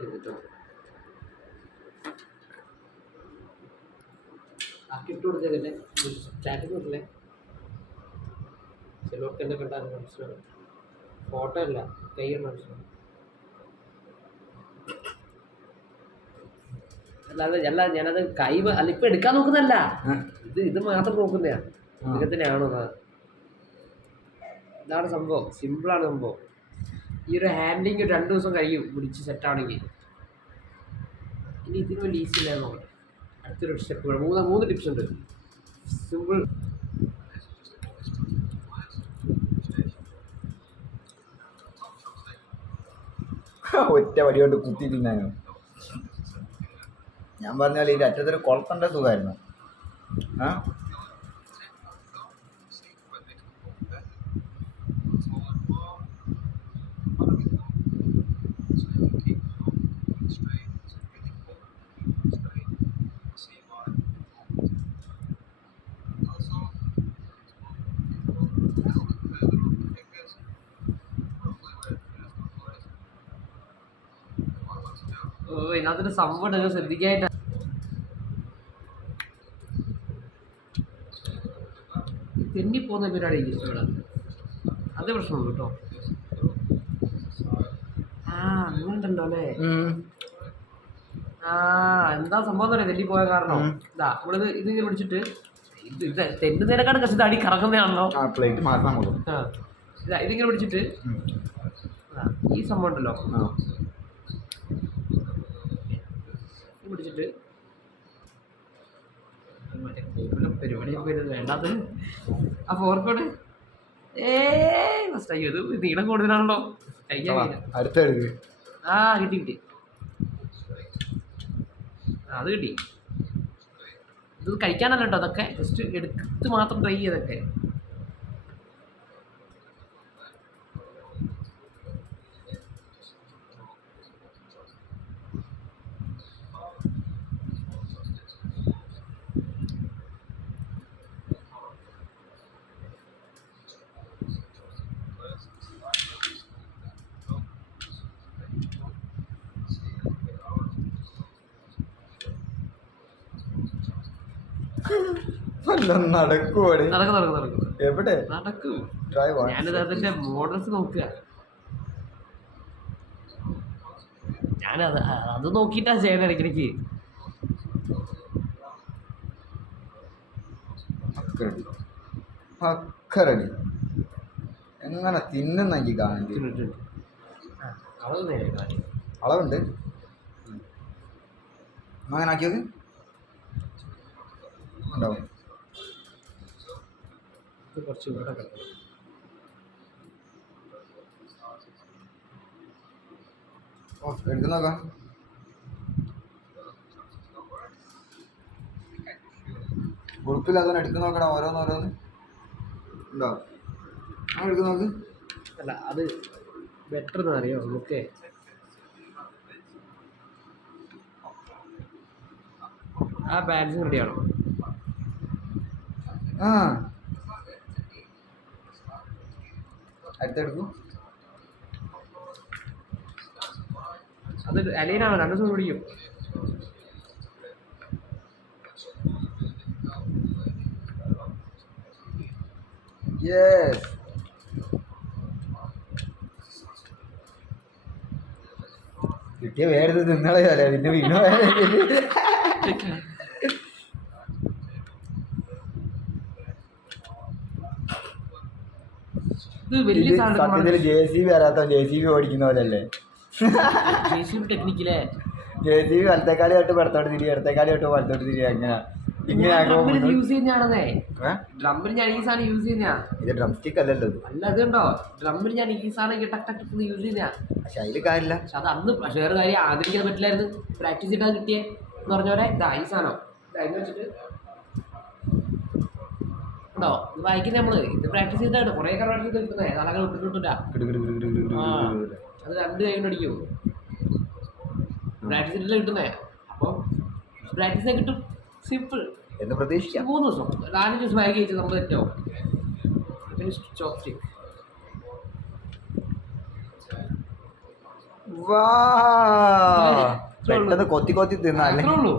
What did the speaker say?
കേട്ടോ. ആക്കി ഇട്ട് കൊടുത്തതല്ലേ ചാറ്റിൽ കൊടുത്തില്ലേ? ചിലർക്ക് എന്നെ കണ്ടാൽ മനസ്സിലാവും. ഫോട്ടോ അല്ല, കൈയ്യാണ് മനസ്സിലാവും. അല്ല ഞാനത് കൈ അല്ല ഇപ്പൊ എടുക്കാൻ നോക്കുന്നല്ല, ഇത് മാത്രം നോക്കുന്നതാ. ഇതൊക്കെ തന്നെയാണോ? ഇതാണ് സംഭവം. സിമ്പിളാണ് സംഭവം. ഈ ഒരു ഹാൻഡിങ് 2 ദിവസം കഴിയും പിടിച്ച് സെറ്റാണെങ്കിൽ. ഇനി ഇതിന് വലിയ ഈസി ഇല്ലാന്ന് നോക്കട്ടെ. അടുത്തൊരു സ്റ്റെപ്പ് 3 ടിപ്സ് ഉണ്ട്. സിമ്പിൾ. ഒറ്റ വടിയോട്ട് കുത്തി തിന്നാനോ? ഞാൻ പറഞ്ഞാൽ ഇതിൻ്റെ അറ്റത്തൊരു കുളത്തണ്ട സുഖമായിരുന്നു. ആ ഇതിനകത്തൊരു സംഭവം നിങ്ങൾ ശ്രദ്ധിക്കാനായിട്ട്. തെന്നിപ്പോകുന്ന പരിപാടി ഇവിടെ അത് പ്രശ്നമുള്ളൂ കേട്ടോ. അങ്ങനെയുണ്ടല്ലോ അല്ലേ? എന്താ സംഭവം എന്ന് പറയാം. തെന്നിപ്പോയ കാരണം ഇതാ നമ്മളിത് ഇതിങ്ങനെ പിടിച്ചിട്ട് ഇത് തെന്നുന്നതിനെക്കാളും കഷ്ടം അടി കറങ്ങുന്നതാണല്ലോ. പ്ലേറ്റ് മാറ്റാൻ കൊടുക്കും. ഇതാ ഇതിങ്ങനെ പിടിച്ചിട്ട് ഈ സംഭവം ഉണ്ടല്ലോ പിടിച്ചിട്ട് മറ്റേ പരിപാടിയൊക്കെ വരുന്നത് വേണ്ടാത്ത ആ ഫോർക്കോട് ഫസ്റ്റ് അയ്യോ ഇത് നീളം കൂടുതലാണല്ലോ. കിട്ടി അത് കിട്ടി. ഇത് കഴിക്കാനല്ല കേട്ടോ, അതൊക്കെ ജസ്റ്റ് എടുത്ത് മാത്രം ട്രൈ ചെയ്തൊക്കെ. നടക്കും എവിടെ നടക്കും. ഞാനിത് അതിന്റെ മോഡൽസ് നോക്കുക. ഞാനത് നോക്കിയിട്ടാ ചെയ്യണ ഇടയ്ക്കിടയ്ക്ക്. എങ്ങനെ തിന്നുന്നെങ്കിൽ കാണുന്നുണ്ട്. അളവുണ്ട് അങ്ങനെ ആക്കിയത് ഉണ്ടാവും. കുറച്ച് ഇവിടെ എടുത്ത് നോക്കാം. ഉറുപ്പില്ലാതെ എടുത്ത് നോക്കണം. ഓരോന്ന് ഉണ്ടോ? ആ എടുത്ത് നോക്ക്. അല്ല അത് ബെറ്റർ എന്ന് അറിയോ നമുക്ക്. ആ ബാലൻസ് റെഡിയാണോ? അടുത്തെടുക്കും. അത് അലൈനാണോ? 2 ദിവസം പിടിക്കും. കിട്ടിയ വേറെ തിന്നളെ പിന്നെ വീണു. സത്യത്തിൽ JCB വരാത്ത JCB ഓടിക്കുന്ന പോലല്ലേ? ടെക്നിക്കിലെ JCB വലത്തേക്കാലി തൊട്ട് പുറത്തോട്ട് തിരി, ഇടത്തേക്കാലി തൊട്ട് വലത്തോട്ട് തിരി. അങ്ങനെ യൂസ് ചെയ്യുന്നതാണേ. ഡ്രമ്മിൽ ഞാൻ ഈ സാധനം യൂസ് ചെയ്യുന്ന. ഇത് ഡ്രം സ്റ്റിക്ക് അല്ലല്ലോ. അല്ല അതുണ്ടോ ഡ്രമ്മിൽ ഞാൻ ഈ സാധനം ടക്ക് യൂസ് ചെയ്യുന്ന. പക്ഷെ അതിൽ കാര്യമില്ല. പക്ഷെ അത് അന്ന് വേറെ കാര്യം ആദരിക്കാൻ പറ്റില്ലായിരുന്നു. പ്രാക്ടീസ് ചെയ്താൽ കിട്ടിയേ എന്ന് പറഞ്ഞ പോലെ ഇതാ ഈ സാധനം ഇതതിന് വെച്ചിട്ട് ഉണ്ടോ ഇത് വായിക്കുന്നത് നമ്മള്. ഇത് പ്രാക്ടീസ് ചെയ്തായിട്ട് കുറേ പ്രാക്ടീസ് ചെയ്ത് കിട്ടുന്നേ. തലകൾ വിട്ടിട്ടില്ല. അത് 2 കൈ കൊണ്ട് അടിക്കും. പ്രാക്ടീസ് ചെയ്തിട്ട് കിട്ടുന്നേ. അപ്പം പ്രാക്ടീസ് കിട്ടും. സിമ്പിൾ എന്ന് പ്രതീക്ഷിക്കാം. 3 ദിവസം 4 ദിവസം ബാഗ് കഴിച്ചാൽ നമ്മൾ തെറ്റോ. പിന്നെ ചോപ്സ്റ്റിക് വാ പെട്ടെന്ന് കൊത്തി കൊത്തി തിന്നാ അല്ലേ അത്രേ ഉള്ളൂ